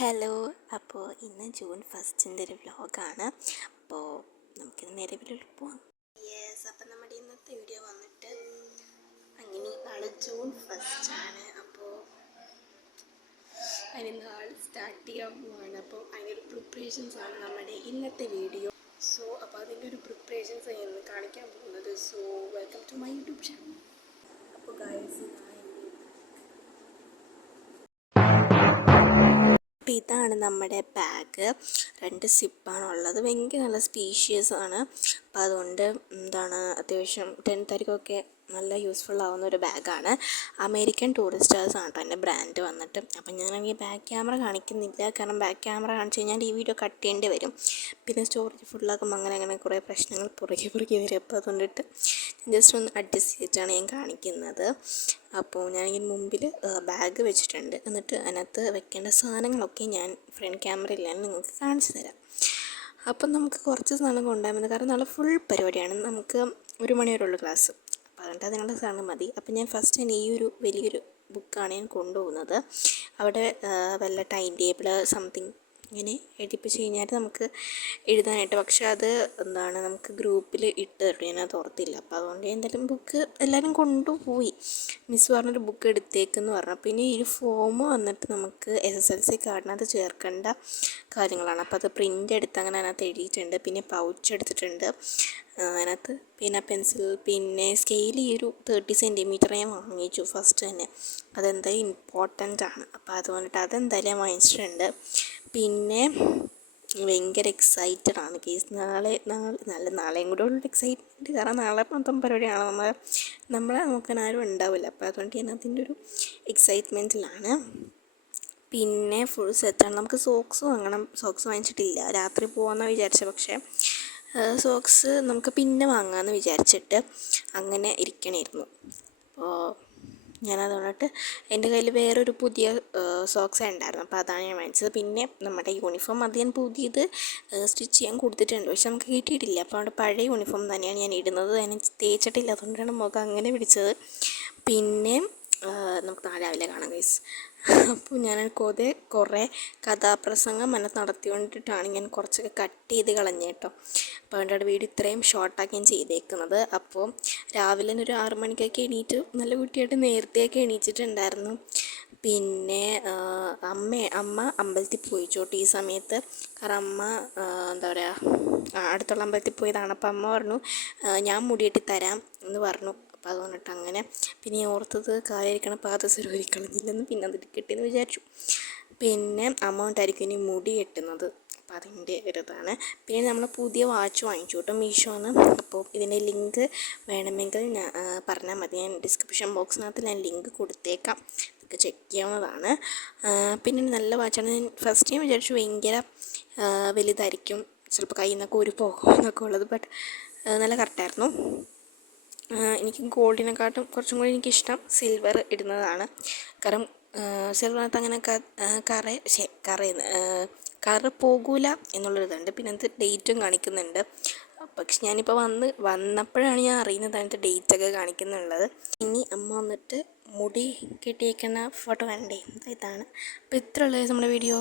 Hello. അപ്പോൾ ഇന്ന് June ഫസ്റ്റിൻ്റെ ഒരു വ്ലോഗാണ്. അപ്പോൾ നമുക്കിന്ന് നിലവിലോട്ട് പോവാം. അപ്പം നമ്മുടെ ഇന്നത്തെ വീഡിയോ വന്നിട്ട് അങ്ങനെ നാളെ ജൂൺ ഫസ്റ്റാണ്. അപ്പോൾ അതിന് നാളെ സ്റ്റാർട്ട് ചെയ്യാൻ പോവാണ്. അപ്പോൾ അതിനൊരു പ്രിപ്പറേഷൻസാണ് നമ്മുടെ ഇന്നത്തെ വീഡിയോ. അപ്പോൾ അതിൻ്റെ ഒരു പ്രിപ്പറേഷൻസ് ആയിരുന്നു കാണിക്കാൻ പോകുന്നത്. Welcome to my YouTube channel. അപ്പോൾ ഗൈസ്, അപ്പോൾ ഇതാണ് നമ്മുടെ ബാഗ്. 2 സിപ്പാണുള്ളത്. ഭയങ്കര നല്ല സ്പീഷ്യസ് ആണ്. അപ്പോൾ അതുകൊണ്ട് അത്യാവശ്യം 10th നല്ല യൂസ്ഫുൾ ആവുന്ന ഒരു ബാഗാണ്. അമേരിക്കൻ ടൂറിസ്റ്റേഴ്സ് ആണ് കേട്ടോ എൻ്റെ ബ്രാൻഡ് വന്നിട്ട്. അപ്പം ഞാനാണെങ്കിൽ ബാക്ക് ക്യാമറ കാണിക്കുന്നില്ല, കാരണം ബാക്ക് ക്യാമറ കാണിച്ച് കഴിഞ്ഞാൽ ഈ വീഡിയോ കട്ട് ചെയ്യേണ്ടി വരും. പിന്നെ സ്റ്റോറേജ് ഫുള്ളാക്കുമ്പോൾ അങ്ങനെ കുറേ പ്രശ്നങ്ങൾ പുറകെ വരും. അപ്പോൾ അതുകൊണ്ടിട്ട് ജസ്റ്റ് ഒന്ന് അഡ്ജസ്റ്റ് ചെയ്തിട്ടാണ് ഞാൻ കാണിക്കുന്നത്. അപ്പോൾ ഞാനിങ്ങനെ മുമ്പിൽ ബാഗ് വെച്ചിട്ടുണ്ട്. എന്നിട്ട് അതിനകത്ത് വെക്കേണ്ട സാധനങ്ങളൊക്കെ ഞാൻ ഫ്രണ്ട് ക്യാമറയിലാണ് നിങ്ങൾക്ക് കാണിച്ചു തരാം. അപ്പം നമുക്ക് കുറച്ച് സാധനം കൊണ്ടുപോയാൽ മതി, കാരണം നാളെ ഫുൾ പരിപാടിയാണ്. നമുക്ക് 1 മണി വരെയുള്ള ക്ലാസ്. അപ്പോൾ അതുകൊണ്ട് അതിനുള്ള സാധനം മതി. അപ്പം ഞാൻ ഫസ്റ്റ് തന്നെ ഈ ഒരു വലിയൊരു ബുക്കാണ് ഞാൻ കൊണ്ടുപോകുന്നത്. അവിടെ വല്ല ടൈം ടേബിൾ സംതിങ് ഇങ്ങനെ എഴുതിപ്പിച്ച് കഴിഞ്ഞാൽ നമുക്ക് എഴുതാനായിട്ട്. പക്ഷേ അത് നമുക്ക് ഗ്രൂപ്പിൽ ഇട്ട് തരും, ഞാനത് ഓർത്തില്ല. അപ്പോൾ അതുകൊണ്ട് എന്തായാലും ബുക്ക് എല്ലാവരും കൊണ്ടുപോയി. മിസ്സ് പറഞ്ഞൊരു ബുക്ക് എടുത്തേക്കെന്ന് പറഞ്ഞു. പിന്നെ ഈ ഫോം വന്നിട്ട് നമുക്ക് SSLC കാർഡിനകത്ത് ചേർക്കേണ്ട കാര്യങ്ങളാണ്. അപ്പോൾ അത് പ്രിൻ്റ് എടുത്ത് അങ്ങനെ അതിനകത്ത് എഴുതിയിട്ടുണ്ട്. പിന്നെ പൗച്ച് എടുത്തിട്ടുണ്ട് അതിനകത്ത്. പിന്നെ പെൻസിൽ, പിന്നെ സ്കെയിൽ ഈ ഒരു 30 സെൻറ്റിമീറ്റർ ഞാൻ വാങ്ങിച്ചു ഫസ്റ്റ് തന്നെ. അതെന്തായാലും ഇമ്പോർട്ടൻ്റ് ആണ്. അപ്പോൾ അതുകൊണ്ടിട്ട് അതെന്തായാലും വാങ്ങിച്ചിട്ടുണ്ട്. പിന്നെ ഭയങ്കര എക്സൈറ്റഡ് ആണ് കേസ്. നാളെയും കൂടെ ഉള്ള എക്സൈറ്റ്മെൻറ്റ്, കാരണം നാളെ മൊത്തം പരിപാടിയാണ്. നമ്മളെ നോക്കാൻ ആരും ഉണ്ടാവില്ല. അപ്പോൾ അതുകൊണ്ട് ഞാൻ അതിൻ്റെ ഒരു എക്സൈറ്റ്മെൻറ്റിലാണ്. പിന്നെ ഫുൾ സെറ്റാണ്. നമുക്ക് സോക്സ് വാങ്ങണം. സോക്സ് വാങ്ങിച്ചിട്ടില്ല, രാത്രി പോകാമെന്നാണ് വിചാരിച്ചത്. പക്ഷേ സോക്സ് നമുക്ക് പിന്നെ വാങ്ങാമെന്ന് വിചാരിച്ചിട്ട് അങ്ങനെ ഇരിക്കണമായിരുന്നു. അപ്പോൾ ഞാനത് കൊണ്ടിട്ട് എൻ്റെ കയ്യിൽ വേറൊരു പുതിയ സോക്സ് ഉണ്ടായിരുന്നു. അപ്പോൾ അതാണ് ഞാൻ വാങ്ങിച്ചത്. പിന്നെ നമ്മുടെ യൂണിഫോം അത് ഞാൻ പുതിയത് സ്റ്റിച്ച് ചെയ്യാൻ കൊടുത്തിട്ടുണ്ട്, പക്ഷെ നമുക്ക് കിട്ടിയിട്ടില്ല. അപ്പോൾ അവിടെ പഴയ യൂണിഫോം തന്നെയാണ് ഞാൻ ഇടുന്നത്. അതിന് തേച്ചിട്ടില്ല, അതുകൊണ്ടാണ് മുഖം അങ്ങനെ പിടിച്ചത്. പിന്നെ നമുക്ക് നാളെ രാവിലെ കാണാം ഗൈസ്. അപ്പോൾ ഞാൻ കുറേ കഥാപ്രസംഗം നടത്തിക്കൊണ്ടിട്ടാണ് ഞാൻ കുറച്ചൊക്കെ കട്ട് ചെയ്ത് കളഞ്ഞേട്ടോ. അപ്പോൾ അതുകൊണ്ടാണ് വീഡിയോ ഇത്രയും ഷോർട്ടാക്കി ഞാൻ ചെയ്തേക്കുന്നത്. അപ്പോൾ രാവിലെ ഒരു 6 മണിക്കൊക്കെ എണീറ്റ് നല്ല കുട്ടിയായിട്ട് നേരത്തെയൊക്കെ എണീച്ചിട്ടുണ്ടായിരുന്നു. പിന്നെ അമ്മ അമ്പലത്തിൽ പോയി ചോട്ട് ഈ സമയത്ത്. കാരണം അമ്മ അടുത്തുള്ള അമ്പലത്തിൽ പോയതാണ്. അപ്പോൾ അമ്മ പറഞ്ഞു ഞാൻ മുടിയെട്ടി തരാം എന്ന് പറഞ്ഞു. അപ്പോൾ അതുകൊണ്ടിട്ട് അങ്ങനെ. പിന്നെ ഓർത്തത് കാലിരിക്കണ പാദസരം കളഞ്ഞില്ലെന്ന്, പിന്നെ അത് കിട്ടിയെന്ന് വിചാരിച്ചു. പിന്നെ അമ്മ ഇനി മുടി കെട്ടുന്നത്. അപ്പോൾ അതിൻ്റെ ഒരിതാണ്. പിന്നെ നമ്മൾ പുതിയ വാച്ച് വാങ്ങിച്ചു കേട്ടോ മീഷോന്ന്. അപ്പോൾ ഇതിൻ്റെ ലിങ്ക് വേണമെങ്കിൽ ഞാൻ പറഞ്ഞാൽ മതി. ഞാൻ ഡിസ്ക്രിപ്ഷൻ ബോക്സിനകത്ത് ഞാൻ ലിങ്ക് കൊടുത്തേക്കാം, ഇതൊക്കെ ചെക്ക് ചെയ്യാവുന്നതാണ്. പിന്നെ നല്ല വാച്ചാണ്. ഞാൻ ഫസ്റ്റ് ടൈം വിചാരിച്ചു ഭയങ്കര വലുതായിരിക്കും, ചിലപ്പോൾ കയ്യിൽ നിന്നൊക്കെ ഒരു പോകുമെന്നൊക്കെ ഉള്ളത്. ബട്ട് നല്ല കറക്റ്റായിരുന്നു. എനിക്ക് ഗോൾഡിനെക്കാട്ടും കുറച്ചും കൂടി എനിക്കിഷ്ടം സിൽവർ ഇടുന്നതാണ്. കാരണം സിൽവറിനകത്ത് അങ്ങനെ കറ പോകൂല എന്നുള്ളൊരിതുണ്ട്. പിന്നെ അത് ഡേറ്റും കാണിക്കുന്നുണ്ട്. പക്ഷെ ഞാനിപ്പോൾ വന്നപ്പോഴാണ് ഞാൻ അറിയുന്നത് അതിനകത്ത് ഡേറ്റൊക്കെ കാണിക്കുന്നുള്ളത്. ഇനി അമ്മ വന്നിട്ട് മുടി കെട്ടിയേക്കുന്ന ഫോട്ടോ വേണ്ടേ, ഇതാണ്. അപ്പോൾ ഇത്രയുള്ളത് നമ്മുടെ വീഡിയോ.